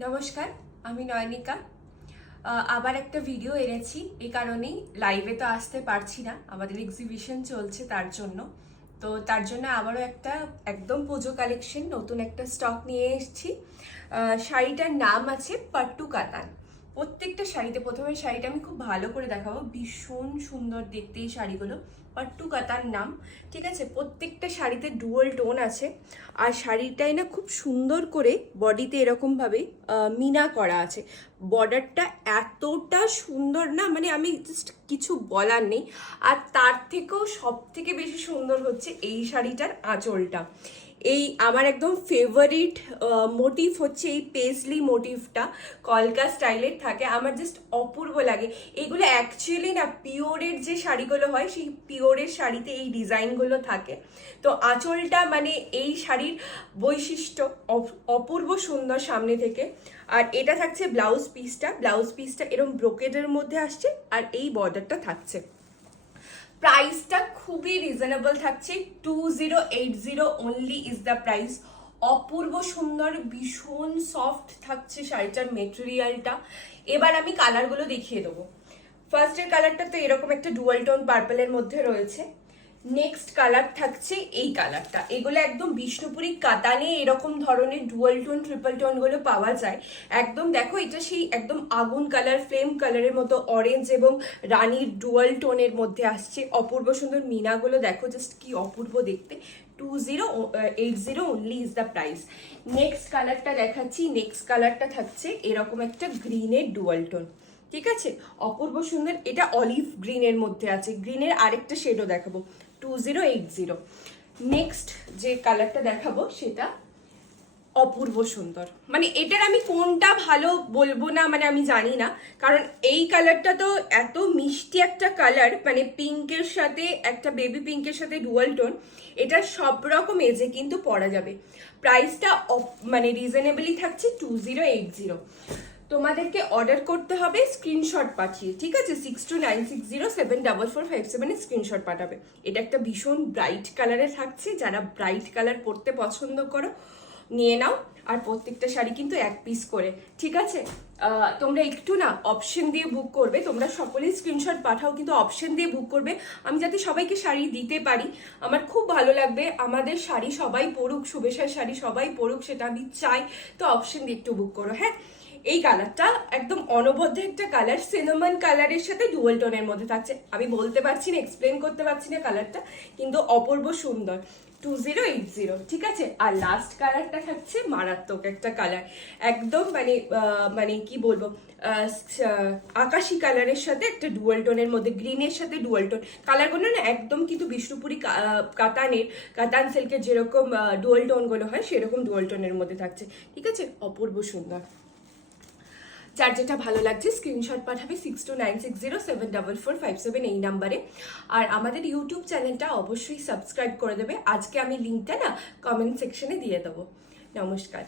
নমস্কার, আমি নয়নিকা। আবার একটা ভিডিও এনেছি, এই কারণেই লাইভে তো আসতে পারছি না, আমাদের এক্সিবিশন চলছে তার জন্য। তো তার জন্য আবারও একটা একদম পুজো কালেকশন নতুন একটা স্টক নিয়ে এসেছি। শাড়িটার নাম আছে পাট্টু কাতান। প্রত্যেকটা শাড়িতে, প্রথমে শাড়িটা আমি খুব ভালো করে দেখাবো, ভীষণ সুন্দর দেখতে এই শাড়িগুলো। পাট্টু কাতার নাম, ঠিক আছে। প্রত্যেকটা শাড়িতে ডুয়াল টোন আছে, আর শাড়িটাই না খুব সুন্দর করে বডিতে এরকমভাবে মিনা করা আছে। বর্ডারটা এতটা সুন্দর না, মানে আমি জাস্ট কিছু বলার নেই। আর তার থেকেও সব থেকে বেশি সুন্দর হচ্ছে এই শাড়িটার আঁচলটা। এই আমার একদম ফেভারিট মোটিভ হচ্ছে এই পেসলি মোটিভটা, কলকা স্টাইলের থাকে, আমার জাস্ট অপূর্ব লাগে। এগুলো অ্যাকচুয়ালি না পিওরের যে শাড়িগুলো হয়, সেই পিওরের শাড়িতে এই ডিজাইনগুলো থাকে। তো আঁচলটা মানে এই শাড়ির বৈশিষ্ট্য, অপূর্ব সুন্দর সামনে থেকে। আর এটা থাকছে ব্লাউজ পিসটা এরকম ব্রোকেডের মধ্যে আসছে, আর এই বর্ডারটা থাকছে। প্রাইসটা খুবই রিজনেবল থাকছে, 2080 অনলি ইজ দ্য প্রাইস। অপূর্ব সুন্দর, ভীষণ সফট থাকছে শাড়িটার মেটেরিয়ালটা। এবার আমি কালারগুলো দেখিয়ে দেবো। ফার্স্টের কালারটা তো এরকম একটা ডুয়াল টোন পার্পলের মধ্যে রয়েছে। নেক্সট কালার থাকছে এই কালারটা। এগুলো একদম বিষ্ণুপুরি কাতানে এরকম ধরনের ডুয়াল টোন ট্রিপল টোন গুলো পাওয়া যায়। একদম দেখো, এটা সেই একদম আগুন কালার, ফ্লেম কালারের মতো অরেঞ্জ এবং রানীর ডুয়াল টোনের মধ্যে আসছে। অপূর্ব সুন্দর মিনাগুলো দেখো, জাস্ট কি অপূর্ব দেখতে। 2080 only is the price. Next কালারটা দেখাচ্ছি। নেক্সট কালারটা থাকছে এরকম একটা গ্রিনের ডুয়াল টোন, ঠিক আছে। অপূর্ব সুন্দর, এটা অলিভ গ্রিনের মধ্যে আছে। গ্রিনের আরেকটা শেডও দেখাবো, 2080। নেক্সট যে কালারটা দেখাবো সেটা অপূর্ব সুন্দর, মানে এটার আমি কোনটা ভালো বলবো না, মানে আমি জানি না, কারণ এই কালারটা তো এত মিষ্টি একটা কালার, মানে পিঙ্কের সাথে একটা বেবি পিঙ্কের সাথে ডুয়াল টোন। এটা সব রকম এজে কিন্তু পরা যাবে। প্রাইসটা মানে রিজনেবলি থাকছে 2080। তোমাদেরকে অর্ডার করতে হবে স্ক্রিনশট পাঠিয়ে, ঠিক আছে। 6296074457 স্ক্রিনশট পাঠাবে। এটা একটা ভীষণ ব্রাইট কালারে থাকছে, যারা ব্রাইট কালার পরতে পছন্দ করো নিয়ে নাও। আর প্রত্যেকটা শাড়ি কিন্তু এক পিস করে, ঠিক আছে। তোমরা একটু না অপশন দিয়ে বুক করবে, তোমরা সকলেই স্ক্রিনশট পাঠাও, কিন্তু অপশন দিয়ে বুক করবে, আমি যাতে সবাইকে শাড়ি দিতে পারি। আমার খুব ভালো লাগবে আমাদের শাড়ি সবাই পরুক, শুভেচ্ছার শাড়ি সবাই পরুক, সেটা আমি চাই। তো অপশন দিয়ে একটু বুক করো, হ্যাঁ। এই কালারটা একদম অনবদ্য একটা কালার, সিনামন কালারের সাথে ডুয়াল টোনের মধ্যে থাকছে। আমি বলতে পারছি না, এক্সপ্লেন করতে পারছি না কালারটা, কিন্তু অপূর্ব সুন্দর। 2080, ঠিক আছে। আর লাস্ট কালারটা থাকছে মারাত্মক একটা কালার, একদম মানে মানে কি বলবো, আকাশি কালারের সাথে একটা ডুয়াল টোনের মধ্যে, গ্রিনের সাথে ডুয়াল টোন। কালারগুলো না একদম কিন্তু বিষ্ণুপুরি কাতান সিল্কের যেরকম ডুয়াল টোনগুলো হয়, সেরকম ডুয়াল টোনের মধ্যে থাকছে, ঠিক আছে। অপূর্ব সুন্দর। যার যেটা ভালো লাগছে স্ক্রিনশট পাঠাবে 6296074457 এই নাম্বারে। আর আমাদের ইউটিউব চ্যানেলটা অবশ্যই সাবস্ক্রাইব করে দেবে। আজকে আমি লিঙ্কটা না কমেন্ট সেকশনে দিয়ে দেবো। নমস্কার।